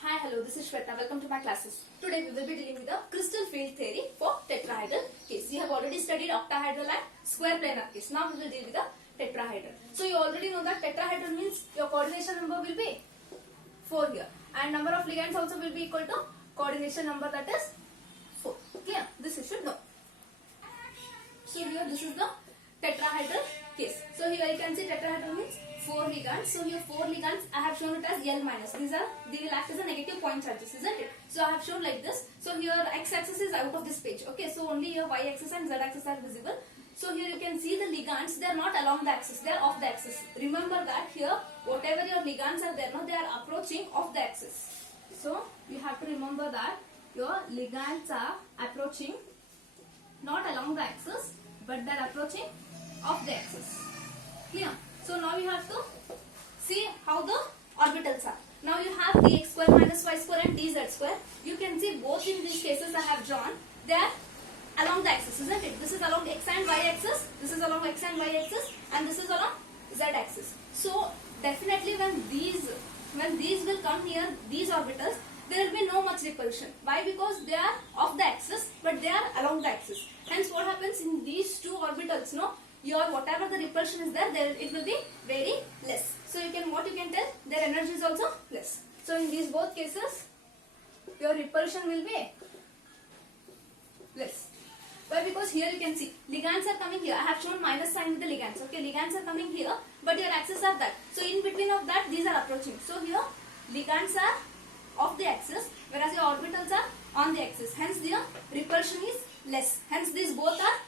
Hi, hello, this is Shweta. Welcome to my classes. Today we will be dealing with the crystal field theory for tetrahedral case. You have already studied octahedral and square planar case. Now we will deal with the tetrahedral. So you already know that tetrahedral means your coordination number will be 4 here. And number of ligands also will be equal to coordination number, that is 4. Clear? This you should know. So here this is the tetrahedral case. So here you can see tetrahedral means 4 ligands. So here 4 ligands, I have shown it as L minus. They will act as a negative point charges, isn't it? So I have shown like this. So here x-axis is out of this page. Okay, so only here y-axis and z-axis are visible. So here you can see the ligands, they are not along the axis, they are off the axis. Remember that here, whatever your ligands are there, no, they are approaching off the axis. So you have to remember that your ligands are approaching not along the axis, but they are approaching off the axis. Clear? So now you have to see how the orbitals are. Now you have dx square minus y square and dz square. You can see both in these cases I have drawn. They are along the axis, isn't it? This is along x and y axis. This is along x and y axis, and this is along z axis. So definitely when these will come near these orbitals, there will be no much repulsion. Why? Because they are off the axis, but they are along the axis. Hence, what happens in these two orbitals? No, your whatever the repulsion is there, it will be very less. So you can tell, their energy is also less. So in these both cases, your repulsion will be less. Why? Because here you can see ligands are coming here. I have shown minus sign with the ligands. Okay, ligands are coming here, but your axes are that. So in between of that, these are approaching. So here ligands are off the axis, whereas your orbitals are on the axis. Hence their repulsion is less. Hence these both are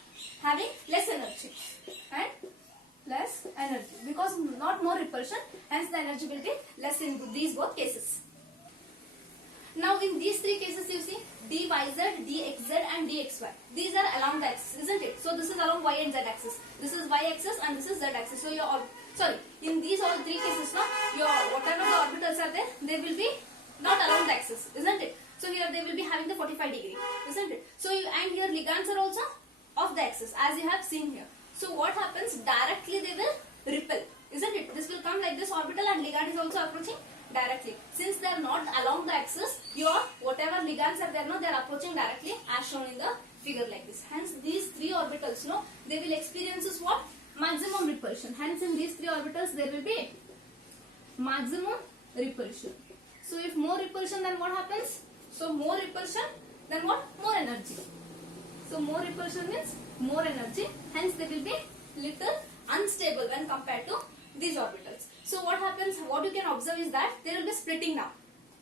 having less energy and less energy, because not more repulsion. Hence the energy will be less in these both cases. Now in these three cases you see dyz, dxz and dxy. These are along the axis, isn't it? So this is along y and z axis. This is y axis and this is z axis. So in these all three cases now, your whatever the orbitals are there, they will be not along the axis, isn't it? So here they will be having the 45 degree, isn't it? So and here ligands are also off the axis, as you have seen here. So what happens? Directly they will repel, isn't it? This will come like this orbital, and ligand is also approaching directly. Since they are not along the axis, your whatever ligands are there, no, they are approaching directly as shown in the figure like this. Hence these three orbitals, no, they will experience what? Maximum repulsion. Hence in these three orbitals there will be maximum repulsion. So if more repulsion, then what happens? So more repulsion, then what? More energy. So more repulsion means more energy. Hence they will be little unstable when compared to these orbitals. So what happens? What you can observe is that they will be splitting now.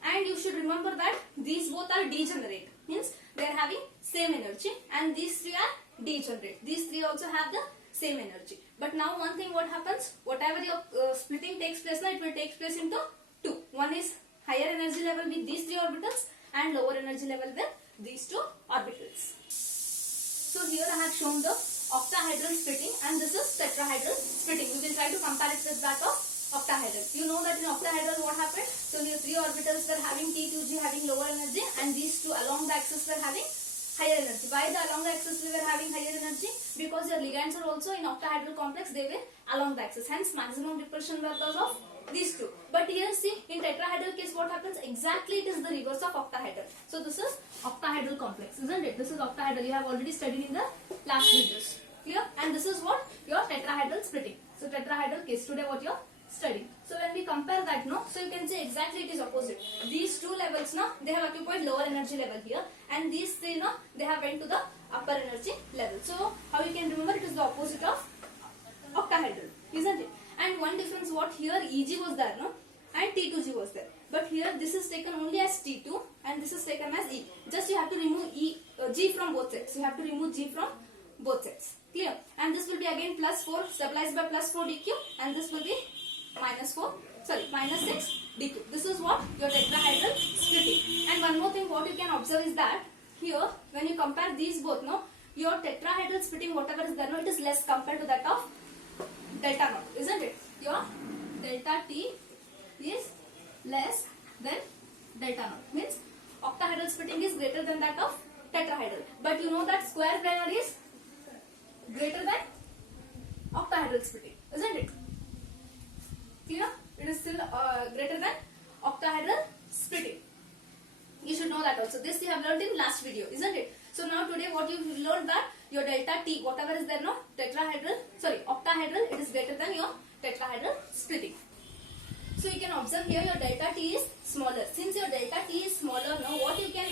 And you should remember that these both are degenerate. Means they are having same energy, and these three are degenerate. These three also have the same energy. But now one thing, what happens? Whatever your splitting takes place now, it will take place into two. One is higher energy level with these three orbitals, and lower energy level with these two orbitals. So here I have shown the octahedral splitting, and this is tetrahedral splitting. We will try to compare it with that of octahedral. You know that in octahedral what happened? So here three orbitals were having T2G having lower energy, and these two along the axis were having higher energy. Why the along the axis we were having higher energy? Because your ligands are also in octahedral complex, they were along the axis. Hence maximum repulsion were because of these two. But here see, in tetrahedral case what happens? Exactly it is the reverse of octahedral. So this is octahedral complex, isn't it? This is octahedral. You have already studied in the last videos. Clear? And this is what? Your tetrahedral splitting. So tetrahedral case, today what you are studying. So when we compare that, no, so you can say exactly it is opposite. These two levels, no, they have occupied lower energy level here, and these three, no, they have went to the upper energy level. So how you can remember? It is the opposite of octahedral, isn't it? And one difference, what here Eg was there, no, and T2G was there. But here this is taken only as T2 and this is taken as E. Just you have to remove G from both sides. You have to remove G from both sides. Clear? And this will be again plus 4 stabilized by plus 4 dq, and this will be minus 6 dq. This is what? Your tetrahedral splitting. And one more thing what you can observe is that here when you compare these both, no, your tetrahedral splitting whatever is there, no, it is less compared to that of delta naught, isn't it? Your delta T is less than delta naught. Means octahedral splitting is greater than that of tetrahedral. But you know that square planar is greater than octahedral splitting, isn't it? Clear? It is still greater than octahedral splitting. that also. This you have learned in last video, isn't it? So now today what you learned that your delta T, whatever is there now, octahedral, it is greater than your tetrahedral splitting. So you can observe here your delta T is smaller. Since your delta T is smaller now, what you can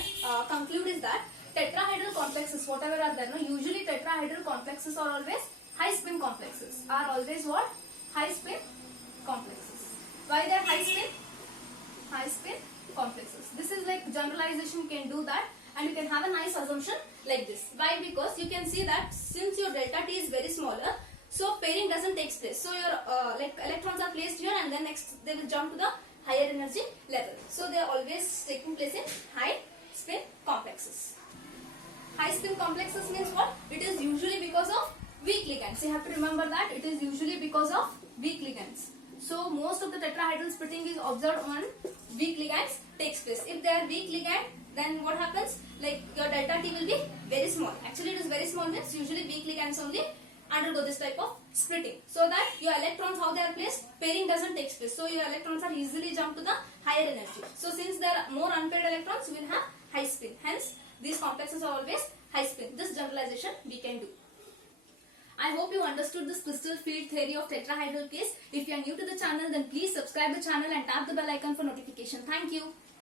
conclude is that tetrahedral complexes, whatever are there now, usually tetrahedral complexes are always high spin complexes. Are always what? High spin complexes. Why they are high spin? High spin complexes. This is like generalization, you can do that, and you can have a nice assumption like this. Why? Because you can see that since your delta T is very smaller, so pairing doesn't take place. So your electrons are placed here, and then next they will jump to the higher energy level. So they are always taking place in high spin complexes. High spin complexes means what? It is usually because of weak ligands. You have to remember that it is usually because of weak ligands. So most of the tetrahedral splitting is observed on weak ligands takes place. If they are weak ligand, then what happens? Like your delta T will be very small. Actually it is very small means usually weak ligands only undergo this type of splitting. So that your electrons, how they are placed, pairing doesn't take place. So your electrons are easily jump to the higher energy. So since there are more unpaired electrons, you will have high spin. Hence these complexes are always high spin. This generalization we can do. I hope you understood this crystal field theory of tetrahedral case. If you are new to the channel, then please subscribe the channel and tap the bell icon for notification. Thank you.